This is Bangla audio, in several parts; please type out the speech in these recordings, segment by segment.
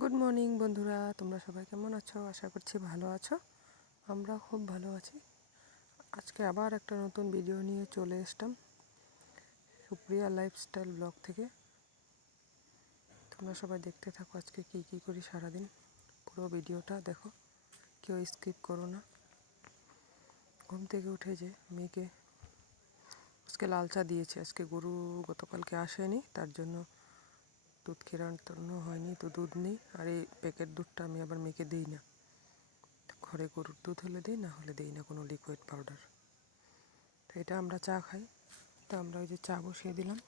গুড মর্নিং বন্ধুরা, তোমরা সবাই কেমন আছো? আশা করছি ভালো আছো। আমরা খুব ভালো আছি। আজকে আবার একটা নতুন ভিডিও নিয়ে চলে এসলাম সুপ্রিয়া লাইফস্টাইল ব্লগ থেকে। তোমরা সবাই দেখতে থাকো আজকে কি করি সারাদিন। পুরো ভিডিওটা দেখো, কেউ স্কিপ করো না। ঘুম থেকে উঠে যে মেয়েকে আজকে লাল চা দিয়েছে। আজকে গরু গতকালকে আসেনি, তার জন্য দুধ ক্ষীরানো হয়নি, তো দুধ নেই। আর এই প্যাকেট দুধটা আমি আবার মেয়েকে দিই না। ঘরে গরুর দুধ হলে দিই, না হলে দিই না কোনো লিকুইড পাউডার। তো এটা আমরা চা খাই, তো আমরা ওই যে চা বসিয়ে দিলাম।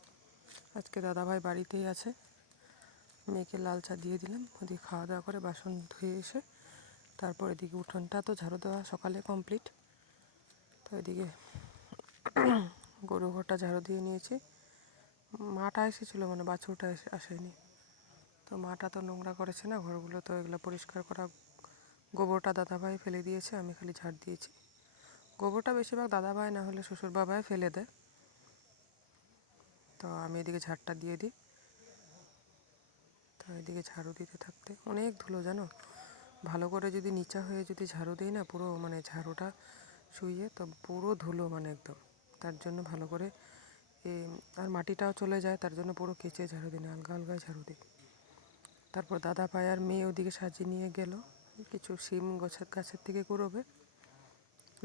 আজকে দাদাভাই বাড়িতেই আছে। মেয়েকে লাল চা দিয়ে দিলাম। ওদিকে খাওয়া দাওয়া করে বাসন ধুয়ে এসে তারপর এদিকে উঠোনটা তো ঝাড়ু দেওয়া সকালে কমপ্লিট। তো এদিকে গরু ঘরটা ঝাড়ু দিয়ে নিয়েছি। মাটা এসেছিলো, মানে বাছুরটা আসেনি। তো মাটা তো নোংরা করেছে না ঘরগুলো, তো এগুলো পরিষ্কার করা। গোবরটা দাদাভাই ফেলে দিয়েছে, আমি খালি ঝাড় দিয়েছি। গোবরটা বেশিরভাগ দাদাভাই না হলে শ্বশুর বাবাই ফেলে দেয়, তো আমি এদিকে ঝাড়টা দিয়ে দিই। তো এদিকে ঝাড়ু দিতে থাকতে অনেক ধুলো জানো। ভালো করে যদি নিচা হয়ে যদি ঝাড়ু দিই না, পুরো মানে ঝাড়ুটা শুইয়ে তো পুরো ধুলো মানে একদম। তার জন্য ভালো করে আর মাটিটাও চলে যায়, তার জন্য পুরো কেচে ঝাড়ু দিই না, আলগা আলগায় ঝাড়ু দিই। তারপর দাদা ভাই আর মেয়ে ওদিকে সাজিয়ে নিয়ে গেল কিছু শিম গাছের থেকে কুড়োবে।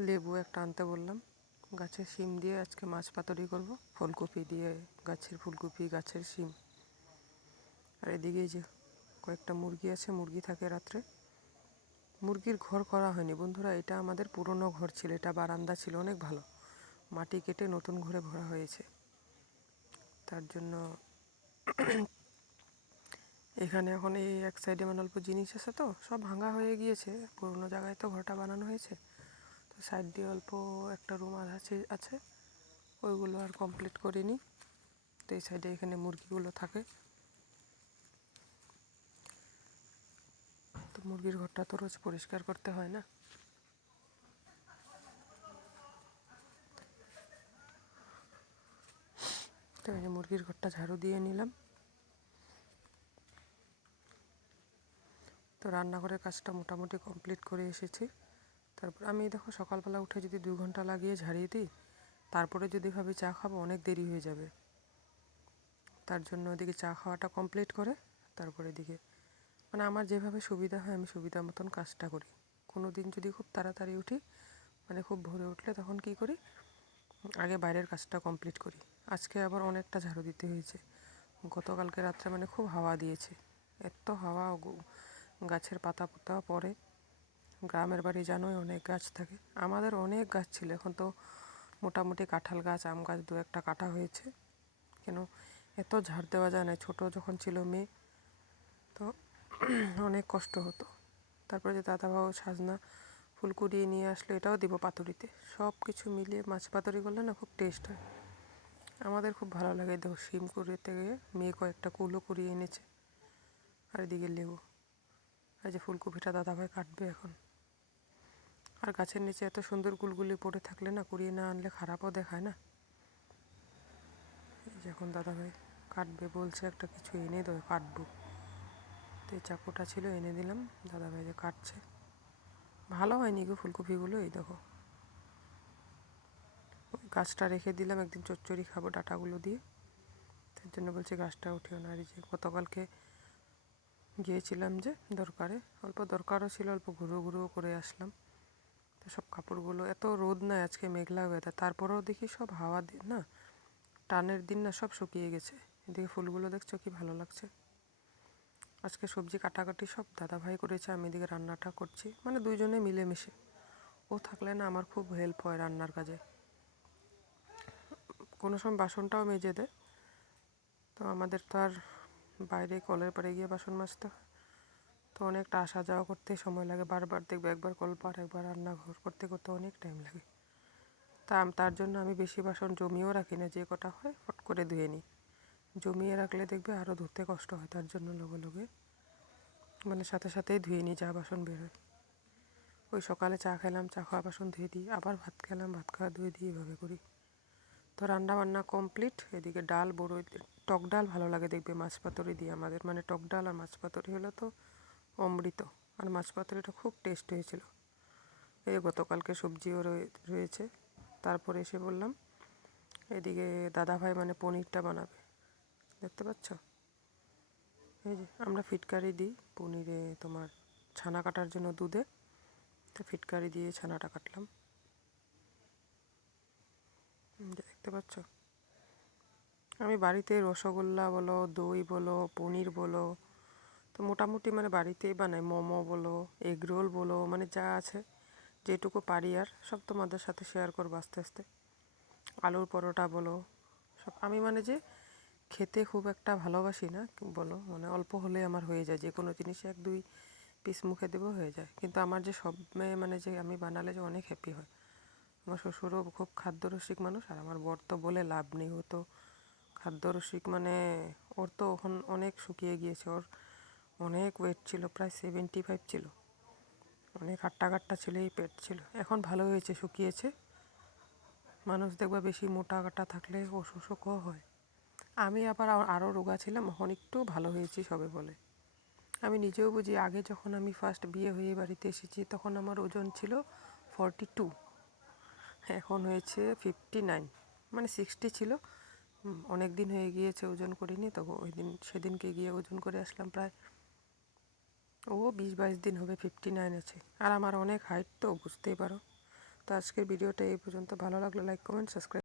লেবু একটা আনতে বললাম। গাছের শিম দিয়ে আজকে মাছ পাতুরি করব, ফুলকপি দিয়ে, গাছের ফুলকপি গাছের শিম। আর এদিকে যে কয়েকটা মুরগি আছে, মুরগি থাকে রাত্রে। মুরগির ঘর করা হয়নি বন্ধুরা, এটা আমাদের পুরনো ঘর ছিল, এটা বারান্দা ছিল অনেক ভালো। মাটি কেটে নতুন ঘরে ভরা হয়েছে, তার জন্য এখানে এখন এই এক সাইডে মানে অল্প জিনিস আছে, তো সব ভাঙা হয়ে গিয়েছে। পুরনো জায়গায় তো ঘরটা বানানো হয়েছে, তো সাইড দিয়ে অল্প একটা রুম আছে, ওইগুলো আর কমপ্লিট করিনি। তো এই সাইডে এখানে মুরগিগুলো থাকে। তো মুরগির ঘরটা তো রোজ পরিষ্কার করতে হয় না। তো এই যে মুরগির ঘরটা ঝাড়ু দিয়ে নিলাম। তো রান্নাঘরের কাজটা মোটামুটি কমপ্লিট করে এসেছি। তারপর আমি দেখো সকালবেলা উঠে যদি 2 ঘন্টা লাগিয়ে ঝাড়িয়ে দিই, তারপরে যদি ভাবি চা খাবো অনেক দেরি হয়ে যাবে। তার জন্য ওদিকে চা খাওয়াটা কমপ্লিট করে তারপরে এদিকে মানে আমার যেভাবে সুবিধা হয় আমি সুবিধা মতন কাজটা করি। কোনো দিন যদি খুব তাড়াতাড়ি উঠি, মানে খুব ভোরে উঠলে তখন কি করি, আগে বাইরের কাজটা কমপ্লিট করি। আজকে আবার অনেকটা ঝাড়ু দিতে হয়েছে। গতকালকে রাত্রে মানে খুব হাওয়া দিয়েছে, এত হাওয়া, গাছের পাতা পোতা পড়ে। গ্রামের বাড়ি জানোই অনেক গাছ থাকে, আমাদের অনেক গাছ ছিল। এখন তো মোটামুটি কাঁঠাল গাছ, আম গাছ 2-1টা কাটা হয়েছে। কেন এত ঝাড় দেওয়া যায় না, ছোটো যখন ছিল মেয়ে তো অনেক কষ্ট হতো। তারপরে যে দাদাবাবু সাজনা ফুল কুড়িয়ে নিয়ে আসলো, এটাও দিব পাতুরিতে। সব কিছু মিলিয়ে মাছ পাতুরি করলে না খুব টেস্ট হয়, আমাদের খুব ভালো লাগে। দেখো শিম কুড়িতে গিয়ে মেয়ে কয়েকটা কুলো কুড়িয়ে এনেছে, আর এদিকে লেবু। আর যে ফুলকপিটা দাদাভাই কাটবে এখন। আর গাছের নিচে এত সুন্দর গুলগুলি পড়ে থাকলে না, কুড়িয়ে না আনলে খারাপও দেখায় না। এই যে এখন দাদাভাই কাটবে, বলছে একটা কিছু এনে দাও কাটবো। তো এই চাকুটা ছিল, এনে দিলাম। দাদাভাই যে কাটছে, ভালো হয়নি গো ফুলকপিগুলো। এই দেখো গাছটা রেখে দিলাম, একদিন চচ্চড়ি খাবো ডাঁটাগুলো দিয়ে, তার জন্য বলছে গাছটা উঠিও না। আর এই যে গতকালকে গিয়েছিলাম যে দরকারে, অল্প দরকারও ছিল, অল্প ঘুরো করে আসলাম। তো সব কাপড়গুলো, এত রোদ নয় আজকে, মেঘলা ওয়েদার, তারপরেও দেখি সব হাওয়া না, টানের দিন না, সব শুকিয়ে গেছে। এদিকে ফুলগুলো দেখছো কি ভালো লাগছে। আজকে সবজি কাটাকাটি সব দাদাভাই করেছে, আমি এদিকে রান্নাটা করছি, মানে দুইজনে মিলেমিশে। ও থাকলে না আমার খুব হেল্প হয় রান্নার কাজে। কোনো সময় বাসনটাও মেজে দেয়। তো আমাদের তো আর বাইরে কলের পাড়ে গিয়ে বাসন মাজতে হয়, তো অনেকটা আসা যাওয়া করতে সময় লাগে। বারবার দেখবে, একবার কল পার একবার রান্নাঘর করতে করতে অনেক টাইম লাগে। তার জন্য আমি বেশি বাসন জমিয়েও রাখি না, যে কটা হয় ফট করে ধুয়ে নিই। জমিয়ে রাখলে দেখবে আরও ধুতে কষ্ট হয়, তার জন্য লগে লগে মানে সাথে সাথেই ধুয়ে নিই যা বাসন বেরোয়। ওই সকালে চা খেলাম, চা খাওয়া বাসন ধুয়ে দিই, আবার ভাত খেলাম, ভাত খাওয়া ধুয়ে দিই, এভাবে করি। তো রান্না বান্না কমপ্লিট। এদিকে ডাল বড়ই টক ডাল ভালো লাগে দেখবে মাছ পাতুরি দিয়ে। আমাদের মানে টক ডাল আর মাছ পাতুরি হলো তো অমৃত। আর মাছ পাতুরিটা খুব টেস্ট হয়েছিল। এই গতকালকে সবজিও রয়েছে। তারপরে এসে বললাম এদিকে দাদাভাই মানে পনিরটা বানাবে, দেখতে পাচ্ছ। এই যে আমরা ফিটকারি দিই পনিরে, তোমার ছানা কাটার জন্য দুধে, তো ফিটকারি দিয়ে ছানাটা কাটলাম, দেখতে পাচ্ছ। আমি বাড়িতে রসগোল্লা বলো, দই বলো, পনির বলো, তো মোটামুটি মানে বাড়িতেই বানাই। মোমো বলো, এগ রোল বলো, মানে যা আছে যেটুকু পারি আর সব তোমাদের সাথে শেয়ার করবো আস্তে আস্তে। আলুর পরোটা বলো, সব আমি মানে যে খেতে খুব একটা ভালোবাসি না বলো, মানে অল্প হলে আমার হয়ে যায়। যে কোনো জিনিস 1-2 পিস মুখে দেবো হয়ে যায়। কিন্তু আমার যে সব মেয়ে মানে যে আমি বানালে যে অনেক হ্যাপি হয়। আমার শ্বশুরও খুব খাদ্যরসিক মানুষ, আর আমার বর তো বলে লাভ নেই, ও তো খাদ্যরসিক মানে ওর তো এখন অনেক শুকিয়ে গিয়েছে। ওর অনেক ওয়েট ছিল, প্রায় 75 ছিল, অনেক হাট্টা কাট্টা ছিল, এই পেট ছিল। এখন ভালো হয়েছে, শুকিয়েছে। মানুষ দেখবা বেশি মোটা কাটা থাকলে অসুখও হয়। আমি আবার আরও রোগা ছিলাম, এখন একটু ভালো হয়েছি সবে বলে। আমি নিজেও বুঝি, আগে যখন আমি ফার্স্ট বিয়ে হয়ে বাড়িতে এসেছি তখন আমার ওজন ছিল 42, এখন হয়েছে 59, মানে 60 ছিল। অনেক দিন হয়ে গিয়েছে ওজন করিনি, তো সেদিনকে গিয়ে ওজন করে আসলাম। প্রায় 20-22 দিন হবে 59 আছে। আর আমার অনেক হাইট, তো বুঝতেই পারো। তো আজকের ভিডিওটা এই পর্যন্ত। ভালো লাগলে লাইক, কমেন্ট, সাবস্ক্রাইব।